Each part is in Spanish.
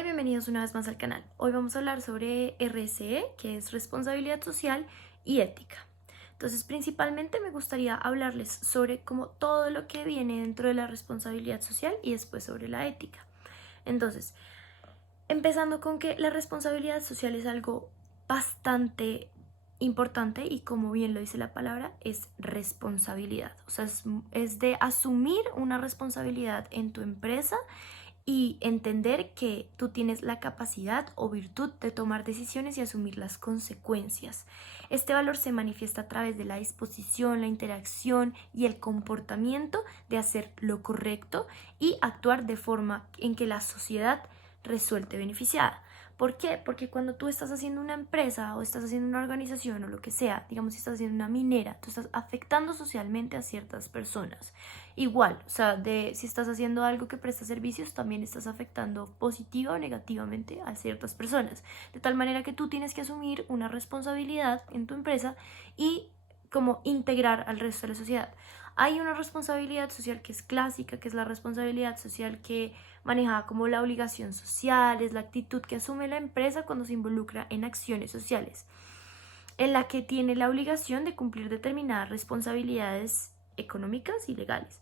Hola y bienvenidos una vez más al canal. Hoy vamos a hablar sobre RSE, que es responsabilidad social y ética. Entonces, principalmente me gustaría hablarles sobre como todo lo que viene dentro de la responsabilidad social y después sobre la ética. Entonces, empezando con que la responsabilidad social es algo bastante importante y como bien lo dice la palabra, es responsabilidad. O sea, es de asumir una responsabilidad en tu empresa y entender que tú tienes la capacidad o virtud de tomar decisiones y asumir las consecuencias. Este valor se manifiesta a través de la disposición, la interacción y el comportamiento de hacer lo correcto y actuar de forma en que la sociedad resulte beneficiada. ¿Por qué? Porque cuando tú estás haciendo una empresa o estás haciendo una organización o lo que sea, digamos si estás haciendo una minera, tú estás afectando socialmente a ciertas personas. Igual, o sea, si estás haciendo algo que presta servicios, también estás afectando positiva o negativamente a ciertas personas. De tal manera que tú tienes que asumir una responsabilidad en tu empresa y como integrar al resto de la sociedad. Hay una responsabilidad social que es clásica, que es la responsabilidad social que maneja como la obligación social, es la actitud que asume la empresa cuando se involucra en acciones sociales, en la que tiene la obligación de cumplir determinadas responsabilidades económicas y legales.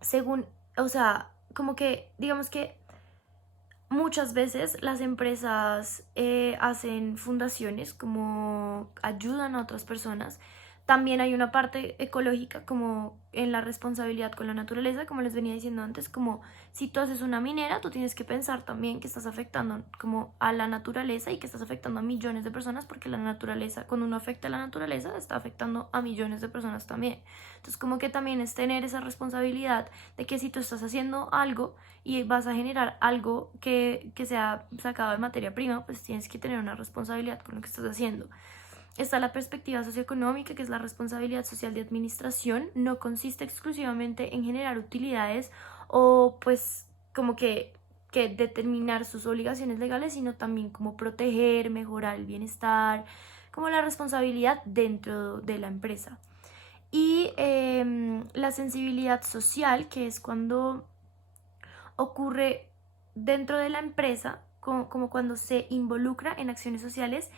Según, o sea, como que, digamos que muchas veces las empresas hacen fundaciones como ayudan a otras personas. También hay una parte ecológica como en la responsabilidad con la naturaleza, como les venía diciendo antes, como si tú haces una minera, tú tienes que pensar también que estás afectando como a la naturaleza y que estás afectando a millones de personas porque la naturaleza, cuando uno afecta a la naturaleza, está afectando a millones de personas también. Entonces como que también es tener esa responsabilidad de que si tú estás haciendo algo y vas a generar algo que sea sacado de materia prima, pues tienes que tener una responsabilidad con lo que estás haciendo. Está la perspectiva socioeconómica, que es la responsabilidad social de administración. No consiste exclusivamente en generar utilidades o pues como que determinar sus obligaciones legales, sino también como proteger, mejorar el bienestar, como la responsabilidad dentro de la empresa. Y la sensibilidad social, que es cuando ocurre dentro de la empresa, como cuando se involucra en acciones sociales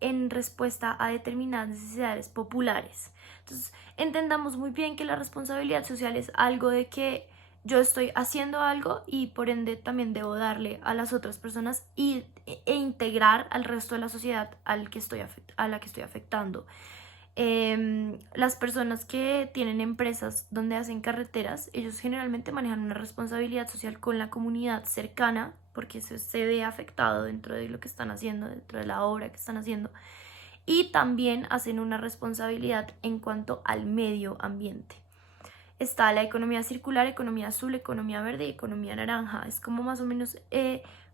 en respuesta a determinadas necesidades populares. Entonces, entendamos muy bien que la responsabilidad social es algo de que yo estoy haciendo algo y por ende también debo darle a las otras personas e integrar al resto de la sociedad a la que estoy afectando. Las personas que tienen empresas donde hacen carreteras, ellos generalmente manejan una responsabilidad social con la comunidad cercana, porque se ve afectado dentro de lo que están haciendo, dentro de la obra que están haciendo, y también hacen una responsabilidad en cuanto al medio ambiente. Está la economía circular, economía azul, economía verde y economía naranja. Es como más o menos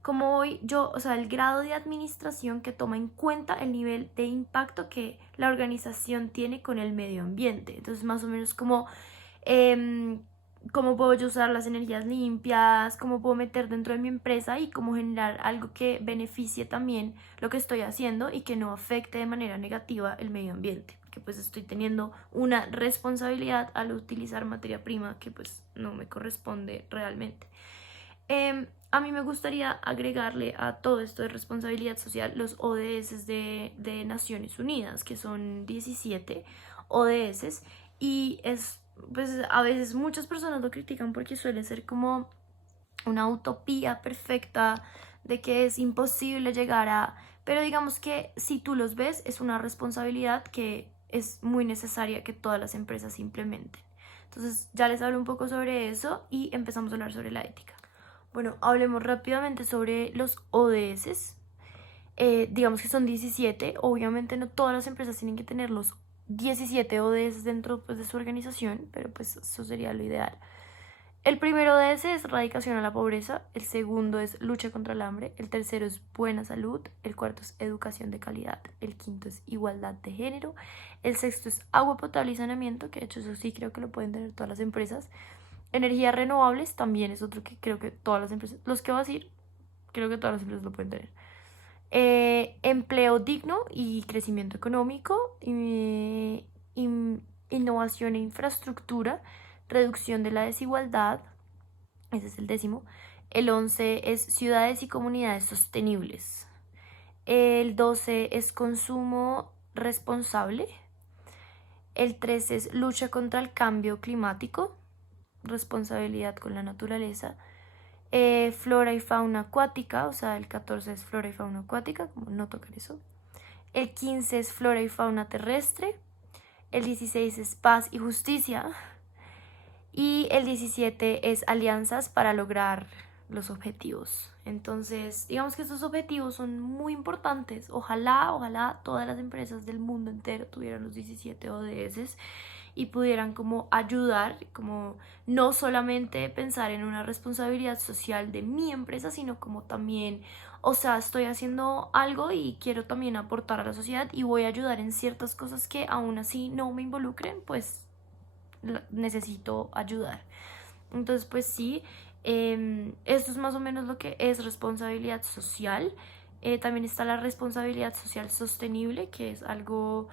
como hoy yo, o sea, el grado de administración que toma en cuenta el nivel de impacto que la organización tiene con el medio ambiente. Entonces, más o menos como cómo puedo yo usar las energías limpias, cómo puedo meter dentro de mi empresa y cómo generar algo que beneficie también lo que estoy haciendo y que no afecte de manera negativa el medio ambiente, porque pues estoy teniendo una responsabilidad al utilizar materia prima que pues no me corresponde realmente. A mí me gustaría agregarle a todo esto de responsabilidad social los ODS de Naciones Unidas, que son 17 ODS, y es, pues a veces muchas personas lo critican porque suele ser como una utopía perfecta de que es imposible llegar a, pero digamos que si tú los ves es una responsabilidad que es muy necesaria que todas las empresas implementen. Entonces ya les hablo un poco sobre eso y empezamos a hablar sobre la ética. Bueno, hablemos rápidamente sobre los ODS. Digamos que son 17. Obviamente no todas las empresas tienen que tener los 17 ODS dentro pues, de su organización, pero pues eso sería lo ideal. El primero de ese es erradicación a la pobreza, el segundo es lucha contra el hambre, el tercero es buena salud, el cuarto es educación de calidad, el quinto es igualdad de género, el sexto es agua potable y saneamiento, que de hecho eso sí creo que lo pueden tener todas las empresas. Energías renovables también es otro que creo que todas las empresas, los que voy a decir, creo que todas las empresas lo pueden tener. Empleo digno y crecimiento económico, innovación e infraestructura, reducción de la desigualdad, ese es el décimo, El 11 es ciudades y comunidades sostenibles. El 12 es consumo responsable. El 13 es lucha contra el cambio climático, responsabilidad con la naturaleza. Flora y fauna acuática, o sea, el 14 es flora y fauna acuática, como no tocar eso. El 15 es flora y fauna terrestre. El 16 es paz y justicia. Y el 17 es alianzas para lograr los objetivos. Entonces, digamos que estos objetivos son muy importantes. Ojalá todas las empresas del mundo entero tuvieran los 17 ODS y pudieran como ayudar, como no solamente pensar en una responsabilidad social de mi empresa, sino como también, o sea, estoy haciendo algo y quiero también aportar a la sociedad y voy a ayudar en ciertas cosas que aún así no me involucren, pues necesito ayudar. Entonces, pues sí, esto es más o menos lo que es responsabilidad social. También está la responsabilidad social sostenible, que es algo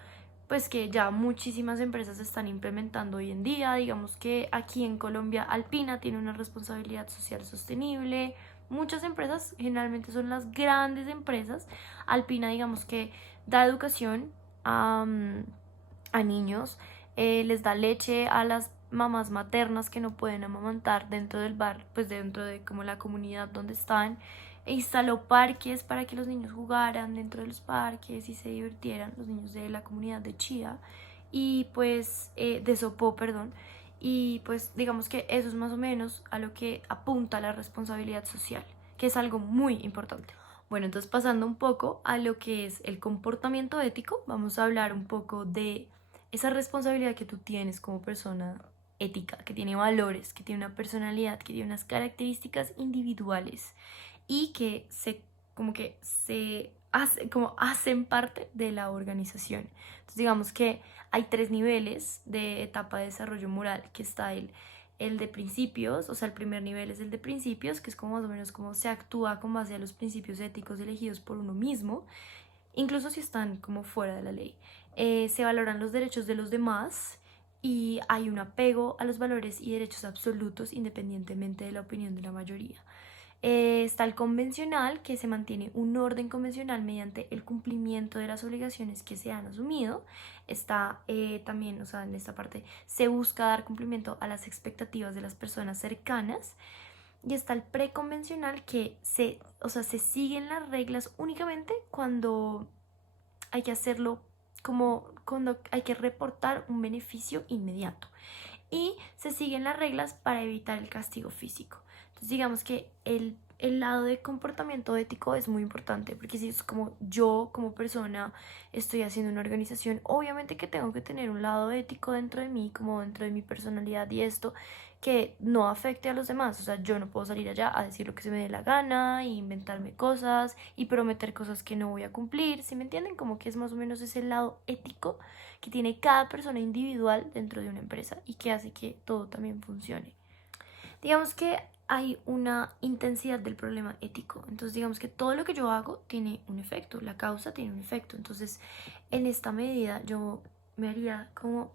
pues que ya muchísimas empresas están implementando hoy en día. Digamos que aquí en Colombia Alpina tiene una responsabilidad social sostenible. Muchas empresas, generalmente son las grandes empresas. Alpina, digamos que da educación a niños, les da leche a las mamás maternas que no pueden amamantar dentro del bar, pues dentro de como la comunidad donde están. E instaló parques para que los niños jugaran dentro de los parques y se divirtieran, los niños de la comunidad de Chía y pues de Sopó, perdón. Y pues digamos que eso es más o menos a lo que apunta la responsabilidad social, que es algo muy importante. Bueno, entonces pasando un poco a lo que es el comportamiento ético, vamos a hablar un poco de esa responsabilidad que tú tienes como persona ética, que tiene valores, que tiene una personalidad, que tiene unas características individuales y como hacen parte de la organización. Entonces digamos que hay 3 niveles de etapa de desarrollo moral, que está el de principios, o sea, el primer nivel es el de principios, que es como más o menos cómo se actúa con base a los principios éticos elegidos por uno mismo, incluso si están como fuera de la ley. Se valoran los derechos de los demás y hay un apego a los valores y derechos absolutos independientemente de la opinión de la mayoría. Está el convencional, que se mantiene un orden convencional mediante el cumplimiento de las obligaciones que se han asumido. Está también, o sea, en esta parte se busca dar cumplimiento a las expectativas de las personas cercanas. Y está el preconvencional, que se siguen las reglas únicamente cuando hay que hacerlo, como cuando hay que reportar un beneficio inmediato. Y se siguen las reglas para evitar el castigo físico. Entonces digamos que el lado de comportamiento ético es muy importante, porque si es como yo como persona estoy haciendo una organización, obviamente que tengo que tener un lado ético dentro de mí, como dentro de mi personalidad y esto, que no afecte a los demás. O sea, yo no puedo salir allá a decir lo que se me dé la gana, e inventarme cosas y prometer cosas que no voy a cumplir. ¿Sí me entienden? Como que es más o menos ese lado ético que tiene cada persona individual dentro de una empresa y que hace que todo también funcione. Digamos que hay una intensidad del problema ético. Entonces digamos que todo lo que yo hago tiene un efecto, la causa tiene un efecto. Entonces en esta medida yo haría como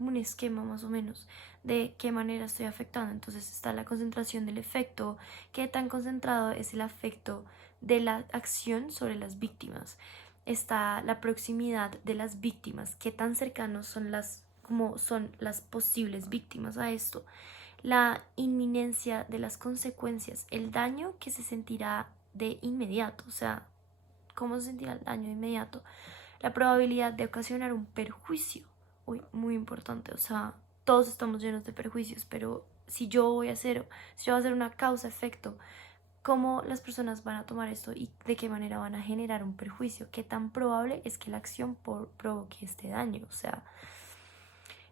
un esquema más o menos de qué manera estoy afectando. Entonces está la concentración del efecto, qué tan concentrado es el afecto de la acción sobre las víctimas. Está la proximidad de las víctimas, qué tan cercanos son las posibles víctimas a esto. La inminencia de las consecuencias, el daño que se sentirá de inmediato, o sea, cómo se sentirá el daño de inmediato, la probabilidad de ocasionar un perjuicio, uy, muy importante, o sea, todos estamos llenos de perjuicios, pero si yo voy a hacer una causa-efecto, ¿cómo las personas van a tomar esto y de qué manera van a generar un perjuicio? ¿Qué tan probable es que la acción provoque este daño? O sea,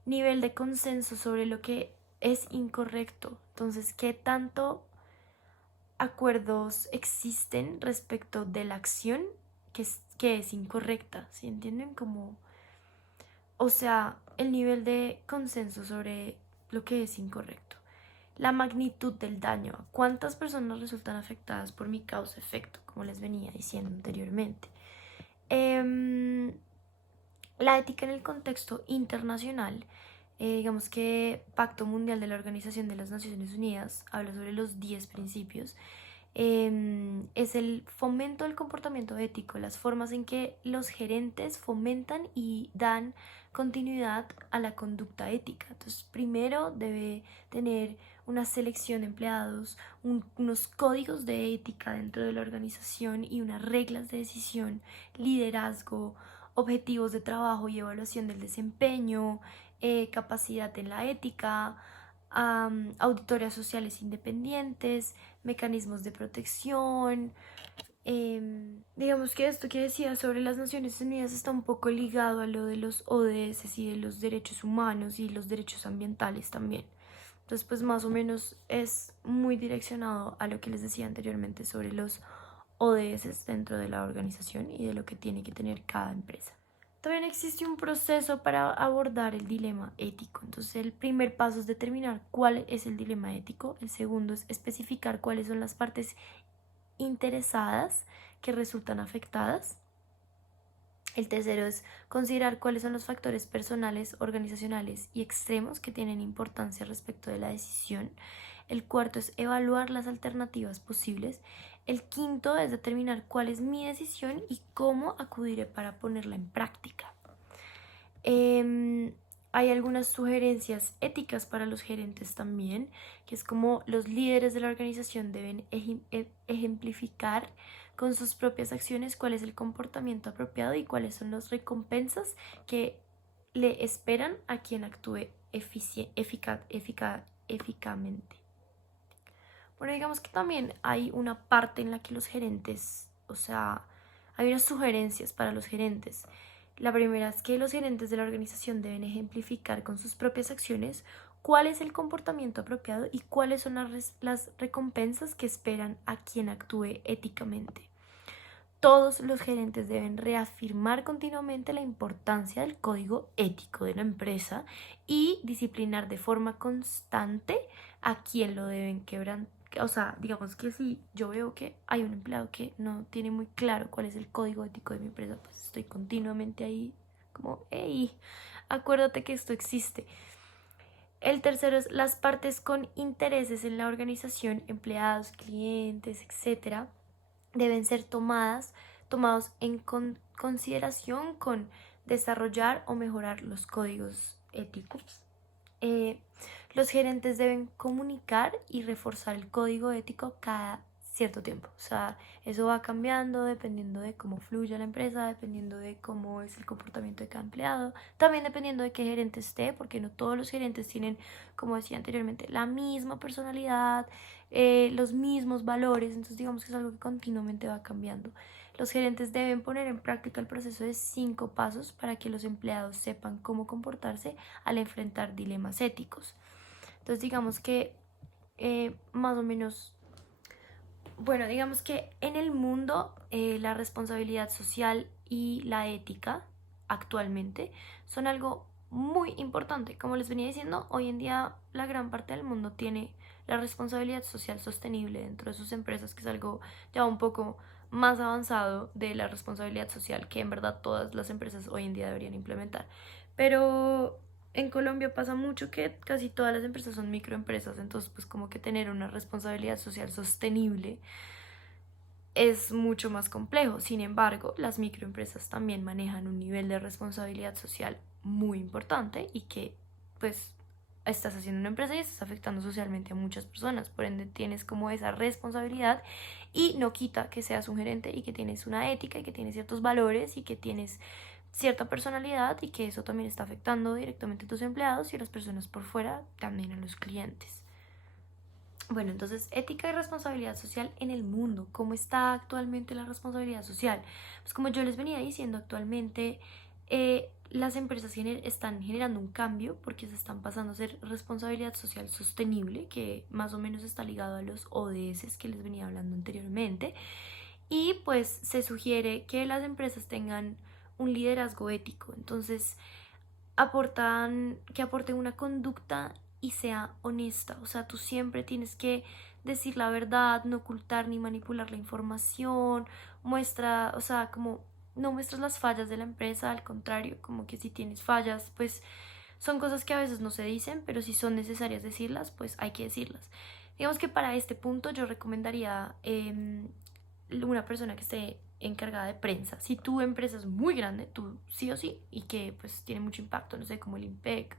nivel de consenso sobre lo que es incorrecto. Entonces, ¿qué tanto acuerdos existen respecto de la acción que es incorrecta? ¿Sí entienden? Como, o sea, el nivel de consenso sobre lo que es incorrecto. La magnitud del daño. ¿Cuántas personas resultan afectadas por mi causa-efecto? Como les venía diciendo anteriormente. La ética en el contexto internacional. Digamos que Pacto Mundial de la Organización de las Naciones Unidas habla sobre los 10 principios. Es el fomento del comportamiento ético, las formas en que los gerentes fomentan y dan continuidad a la conducta ética. Entonces, primero debe tener una selección de empleados, unos códigos de ética dentro de la organización y unas reglas de decisión, liderazgo, objetivos de trabajo y evaluación del desempeño, capacidad en la ética, auditorías sociales independientes, mecanismos de protección. Digamos que esto que decía sobre las Naciones Unidas está un poco ligado a lo de los ODS y de los derechos humanos y los derechos ambientales también. Entonces, pues más o menos es muy direccionado a lo que les decía anteriormente sobre los ODS dentro de la organización y de lo que tiene que tener cada empresa. También existe un proceso para abordar el dilema ético. Entonces, el primer paso es determinar cuál es el dilema ético. El segundo es especificar cuáles son las partes interesadas que resultan afectadas. El tercero es considerar cuáles son los factores personales, organizacionales y extremos que tienen importancia respecto de la decisión. El cuarto es evaluar las alternativas posibles. El quinto es determinar cuál es mi decisión y cómo acudiré para ponerla en práctica. Hay algunas sugerencias éticas para los gerentes también, que es como los líderes de la organización deben ejemplificar con sus propias acciones cuál es el comportamiento apropiado y cuáles son las recompensas que le esperan a quien actúe eficazmente. Bueno, digamos que también hay una parte en la que los gerentes, o sea, hay unas sugerencias para los gerentes. La primera es que los gerentes de la organización deben ejemplificar con sus propias acciones cuál es el comportamiento apropiado y cuáles son las recompensas que esperan a quien actúe éticamente. Todos los gerentes deben reafirmar continuamente la importancia del código ético de la empresa y disciplinar de forma constante a quien lo deben quebrantar. O sea, digamos que si yo veo que hay un empleado que no tiene muy claro cuál es el código ético de mi empresa, pues estoy continuamente ahí como, hey, acuérdate que esto existe. El tercero es las partes con intereses en la organización, empleados, clientes, etcétera, deben ser tomados en consideración con desarrollar o mejorar los códigos éticos. Eh, los gerentes deben comunicar y reforzar el código ético cada cierto tiempo. O sea, eso va cambiando dependiendo de cómo fluye la empresa, dependiendo de cómo es el comportamiento de cada empleado, también dependiendo de qué gerente esté, porque no todos los gerentes tienen, como decía anteriormente, la misma personalidad, los mismos valores. Entonces digamos que es algo que continuamente va cambiando. Los gerentes deben poner en práctica el proceso de 5 pasos para que los empleados sepan cómo comportarse al enfrentar dilemas éticos. Entonces digamos que más o menos, bueno, digamos que en el mundo la responsabilidad social y la ética actualmente son algo muy importante. Como les venía diciendo, hoy en día la gran parte del mundo tiene la responsabilidad social sostenible dentro de sus empresas, que es algo ya un poco más avanzado de la responsabilidad social que en verdad todas las empresas hoy en día deberían implementar. Pero en Colombia pasa mucho que casi todas las empresas son microempresas, entonces pues como que tener una responsabilidad social sostenible es mucho más complejo. Sin embargo, las microempresas también manejan un nivel de responsabilidad social muy importante y que pues estás haciendo una empresa y estás afectando socialmente a muchas personas, por ende tienes como esa responsabilidad y no quita que seas un gerente y que tienes una ética y que tienes ciertos valores y que tienes cierta personalidad y que eso también está afectando directamente a tus empleados y a las personas por fuera, también a los clientes. Bueno, entonces, ética y responsabilidad social en el mundo. ¿Cómo está actualmente la responsabilidad social? Pues como yo les venía diciendo, actualmente las empresas están generando un cambio porque se están pasando a ser responsabilidad social sostenible, que más o menos está ligado a los ODS que les venía hablando anteriormente. Y pues se sugiere que las empresas tengan un liderazgo ético. Entonces, aporten una conducta y sea honesta. O sea, tú siempre tienes que decir la verdad, no ocultar ni manipular la información, muestra, o sea, como no muestras las fallas de la empresa, al contrario, como que si tienes fallas, pues son cosas que a veces no se dicen, pero si son necesarias decirlas, pues hay que decirlas. Digamos que para este punto yo recomendaría una persona que esté encargada de prensa. Si tu empresa es muy grande, tú sí o sí, y que pues tiene mucho impacto, no sé, como el IMPEC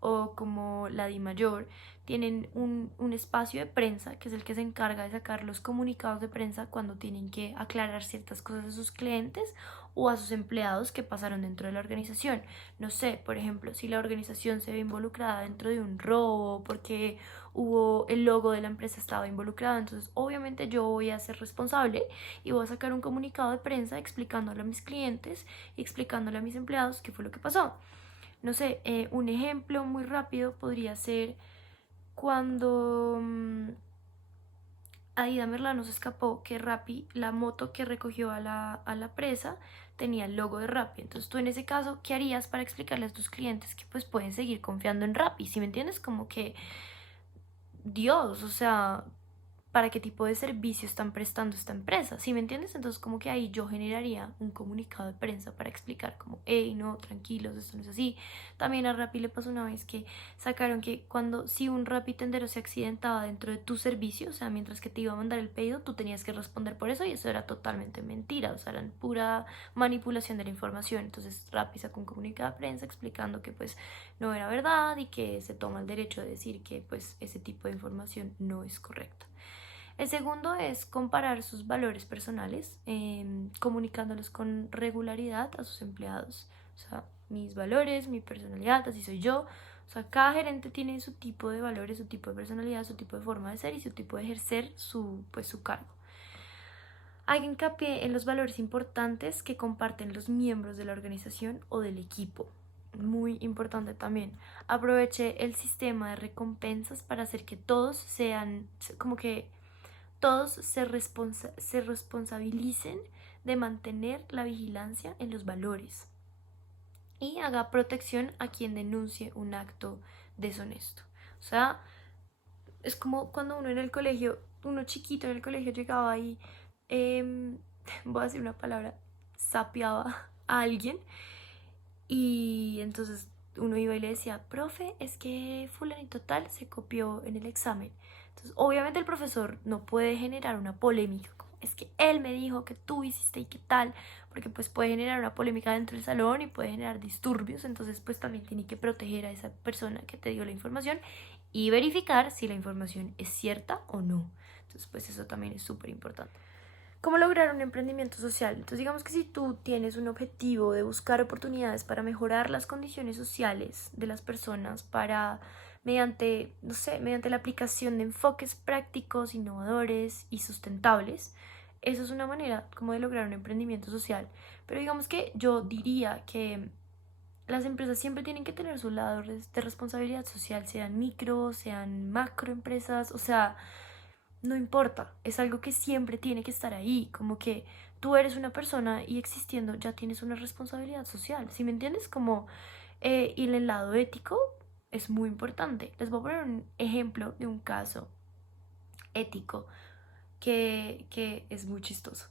o como la DIMAYOR, tienen un espacio de prensa que es el que se encarga de sacar los comunicados de prensa cuando tienen que aclarar ciertas cosas a sus clientes o a sus empleados que pasaron dentro de la organización. No sé, por ejemplo, si la organización se ve involucrada dentro de un robo porque hubo el logo de la empresa estaba involucrado, entonces obviamente yo voy a ser responsable y voy a sacar un comunicado de prensa explicándole a mis clientes y explicándole a mis empleados qué fue lo que pasó. No sé, un ejemplo muy rápido podría ser cuando Aida Merlano se escapó, que Rappi, la moto que recogió a la presa, tenía el logo de Rappi. Entonces tú en ese caso, ¿qué harías para explicarle a tus clientes que pues pueden seguir confiando en Rappi? ¿Sí me entiendes? Como que Dios, o sea, ¿para qué tipo de servicio están prestando esta empresa? ¿Sí me entiendes? Entonces como que ahí yo generaría un comunicado de prensa para explicar como, hey, no, tranquilos, esto no es así. También a Rappi le pasó una vez que sacaron que cuando si un Rappi tendero se accidentaba dentro de tu servicio, o sea, mientras que te iba a mandar el pedido, tú tenías que responder por eso y eso era totalmente mentira, o sea, era pura manipulación de la información. Entonces Rappi sacó un comunicado de prensa explicando que pues no era verdad y que se toma el derecho de decir que pues ese tipo de información no es correcta. El segundo es comparar sus valores personales, comunicándolos con regularidad a sus empleados. O sea, mis valores, mi personalidad, así soy yo. O sea, cada gerente tiene su tipo de valores, su tipo de personalidad, su tipo de forma de ser y su tipo de ejercer pues, su cargo. Hay hincapié en los valores importantes que comparten los miembros de la organización o del equipo. Muy importante también. Aproveche el sistema de recompensas para hacer que todos sean como que todos se responsabilicen de mantener la vigilancia en los valores y haga protección a quien denuncie un acto deshonesto. O sea, es como cuando uno en el colegio, uno chiquito en el colegio llegaba y, eh, voy a decir una palabra, sapeaba a alguien y entonces uno iba y le decía, profe, es que fulanito tal se copió en el examen. Entonces, obviamente el profesor no puede generar una polémica, como, es que él me dijo que tú hiciste y qué tal, porque pues puede generar una polémica dentro del salón y puede generar disturbios, entonces pues también tiene que proteger a esa persona que te dio la información y verificar si la información es cierta o no. Entonces pues eso también es súper importante. ¿Cómo lograr un emprendimiento social? Entonces, digamos que si tú tienes un objetivo de buscar oportunidades para mejorar las condiciones sociales de las personas, para, mediante, no sé, mediante la aplicación de enfoques prácticos, innovadores y sustentables, eso es una manera como de lograr un emprendimiento social. Pero digamos que yo diría que las empresas siempre tienen que tener su lado de responsabilidad social, sean micro, sean macro empresas, o sea, no importa, es algo que siempre tiene que estar ahí, como que tú eres una persona y existiendo ya tienes una responsabilidad social, ¿sí me entiendes? Como, y el lado ético es muy importante. Les voy a poner un ejemplo de un caso ético que es muy chistoso.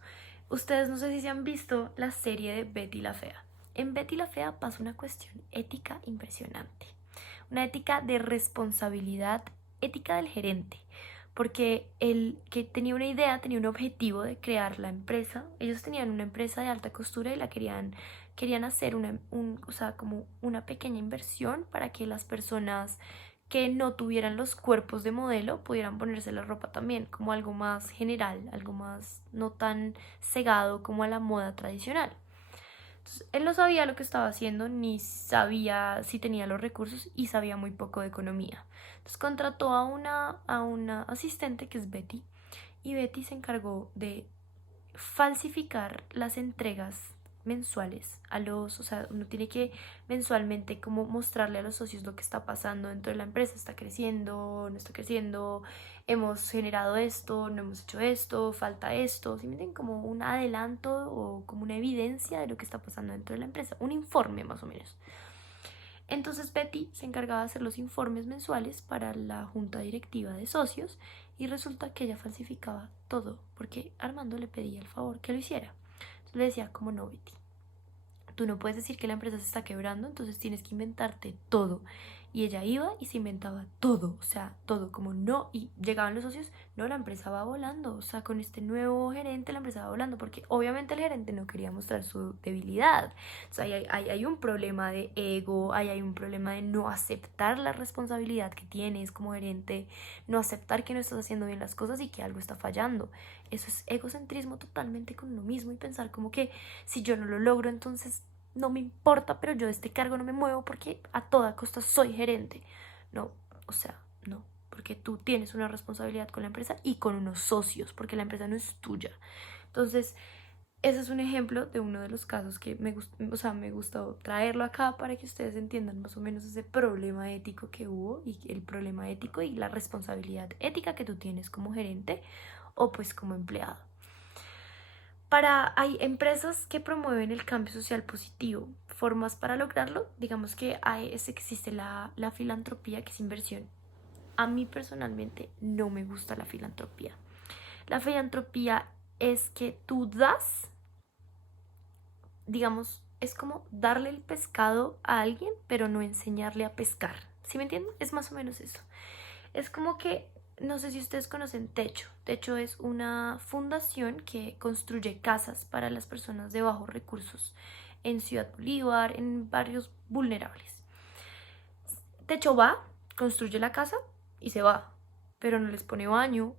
Ustedes no sé si se han visto la serie de Betty la Fea. En Betty la Fea pasa una cuestión ética impresionante, una ética de responsabilidad ética del gerente, porque el que tenía una idea, tenía un objetivo de crear la empresa. Ellos tenían una empresa de alta costura y la querían hacer o sea, como una pequeña inversión para que las personas que no tuvieran los cuerpos de modelo pudieran ponerse la ropa también, como algo más general, algo más no tan cegado como a la moda tradicional. Entonces, él no sabía lo que estaba haciendo, ni sabía si tenía los recursos y sabía muy poco de economía. Entonces contrató a una asistente que es Betty y Betty se encargó de falsificar las entregas mensuales a los, o sea, uno tiene que mensualmente como mostrarle a los socios lo que está pasando dentro de la empresa, está creciendo, no está creciendo, hemos generado esto, no hemos hecho esto, falta esto, ¿sí me entienden? Como un adelanto o como una evidencia de lo que está pasando dentro de la empresa, un informe más o menos. Entonces Betty se encargaba de hacer los informes mensuales para la junta directiva de socios y resulta que ella falsificaba todo porque Armando le pedía el favor que lo hiciera. Entonces le decía, como no, Betty, tú no puedes decir que la empresa se está quebrando, entonces tienes que inventarte todo. Y ella iba y se inventaba todo, o sea, todo, como no, y llegaban los socios, no, la empresa va volando, o sea, con este nuevo gerente la empresa va volando, porque obviamente el gerente no quería mostrar su debilidad, o sea, hay un problema de ego, hay un problema de no aceptar la responsabilidad que tienes como gerente, no aceptar que no estás haciendo bien las cosas y que algo está fallando. Eso es egocentrismo totalmente con uno mismo y pensar como que si yo no lo logro, entonces no me importa, pero yo de este cargo no me muevo porque a toda costa soy gerente. No, o sea, no, porque tú tienes una responsabilidad con la empresa y con unos socios, porque la empresa no es tuya. Entonces, ese es un ejemplo de uno de los casos que o sea, me gustó traerlo acá para que ustedes entiendan más o menos ese problema ético que hubo y el problema ético y la responsabilidad ética que tú tienes como gerente o pues como empleado. Hay empresas que promueven el cambio social positivo. Formas para lograrlo, digamos que existe la filantropía, que es inversión. A mí personalmente no me gusta la filantropía. La filantropía es que tú das, digamos, es como darle el pescado a alguien, pero no enseñarle a pescar. ¿Sí me entienden? Es más o menos eso. Es como que, no sé si ustedes conocen Techo. Techo es una fundación que construye casas para las personas de bajos recursos en Ciudad Bolívar, en barrios vulnerables. Techo va, construye la casa y se va, pero no les pone baño,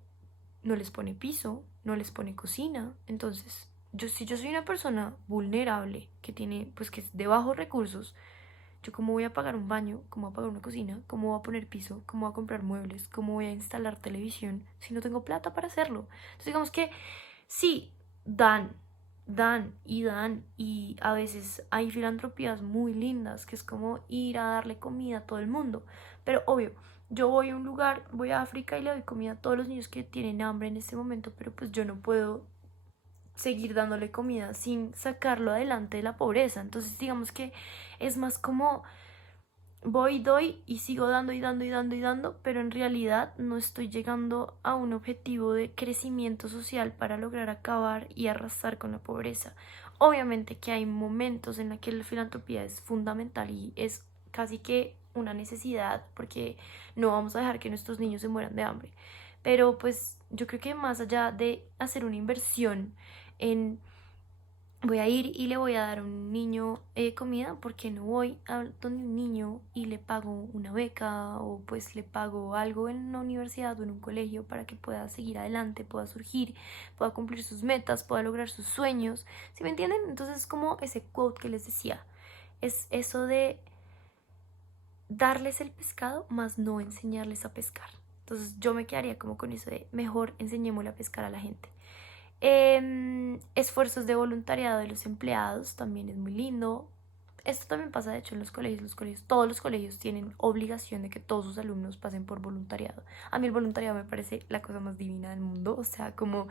no les pone piso, no les pone cocina. Entonces, si yo soy una persona vulnerable que tiene, pues que es de bajos recursos, yo cómo voy a pagar un baño, cómo voy a pagar una cocina, cómo voy a poner piso, cómo voy a comprar muebles, cómo voy a instalar televisión si no tengo plata para hacerlo. Entonces digamos que sí, dan y a veces hay filantropías muy lindas que es como ir a darle comida a todo el mundo. Pero obvio, yo voy a un lugar, voy a África y le doy comida a todos los niños que tienen hambre en este momento, pero pues yo no puedo seguir dándole comida sin sacarlo adelante de la pobreza. Entonces digamos que es más como voy, doy y sigo dando y dando y dando y dando, pero en realidad no estoy llegando a un objetivo de crecimiento social para lograr acabar y arrasar con la pobreza. Obviamente que hay momentos en los que la filantropía es fundamental y es casi que una necesidad porque no vamos a dejar que nuestros niños se mueran de hambre. Pero pues yo creo que más allá de hacer una inversión en voy a ir y le voy a dar a un niño comida, porque no voy a donde un niño y le pago una beca o pues le pago algo en una universidad o en un colegio para que pueda seguir adelante, pueda surgir, pueda cumplir sus metas, pueda lograr sus sueños? ¿Sí me entienden? Entonces es como ese quote que les decía, es eso de darles el pescado más no enseñarles a pescar. Entonces yo me quedaría como con eso de mejor enseñémosle a pescar a la gente. Esfuerzos de voluntariado de los empleados también es muy lindo. Esto también pasa de hecho en todos los colegios tienen obligación de que todos sus alumnos pasen por voluntariado. A mí el voluntariado me parece la cosa más divina del mundo, o sea, como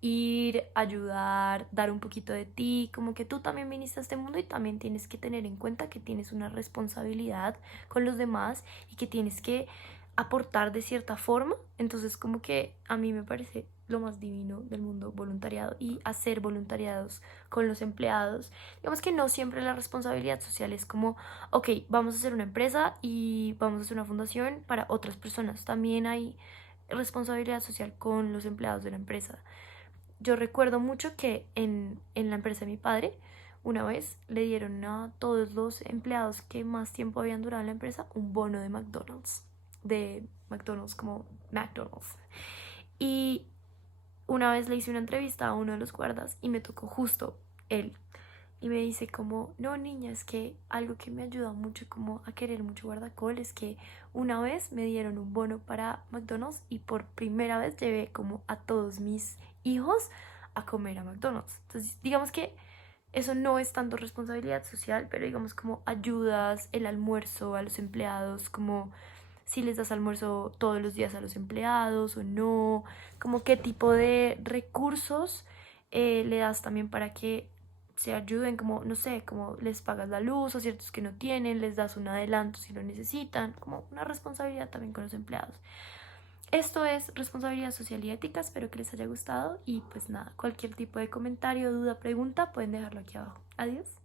ir, ayudar, dar un poquito de ti, como que tú también viniste a este mundo y también tienes que tener en cuenta que tienes una responsabilidad con los demás y que tienes que aportar de cierta forma. Entonces como que a mí me parece lo más divino del mundo voluntariado y hacer voluntariados con los empleados. Digamos que no siempre la responsabilidad social es como, ok, vamos a hacer una empresa y vamos a hacer una fundación para otras personas. También hay responsabilidad social con los empleados de la empresa. Yo recuerdo mucho que en la empresa de mi padre, una vez le dieron a todos los empleados que más tiempo habían durado en la empresa un bono de McDonald's como McDonald's. Y una vez le hice una entrevista a uno de los guardas y me tocó justo él. Y me dice como, no niña, es que algo que me ayuda mucho como a querer mucho Guardacol es que una vez me dieron un bono para McDonald's y por primera vez llevé como a todos mis hijos a comer a McDonald's. Entonces digamos que eso no es tanto responsabilidad social, pero digamos como ayudas el almuerzo a los empleados, como si les das almuerzo todos los días a los empleados o no, como qué tipo de recursos le das también para que se ayuden, como, no sé, como les pagas la luz a ciertos que no tienen, les das un adelanto si lo necesitan, como una responsabilidad también con los empleados. Esto es responsabilidad social y ética, espero que les haya gustado y pues nada, cualquier tipo de comentario, duda, pregunta pueden dejarlo aquí abajo. Adiós.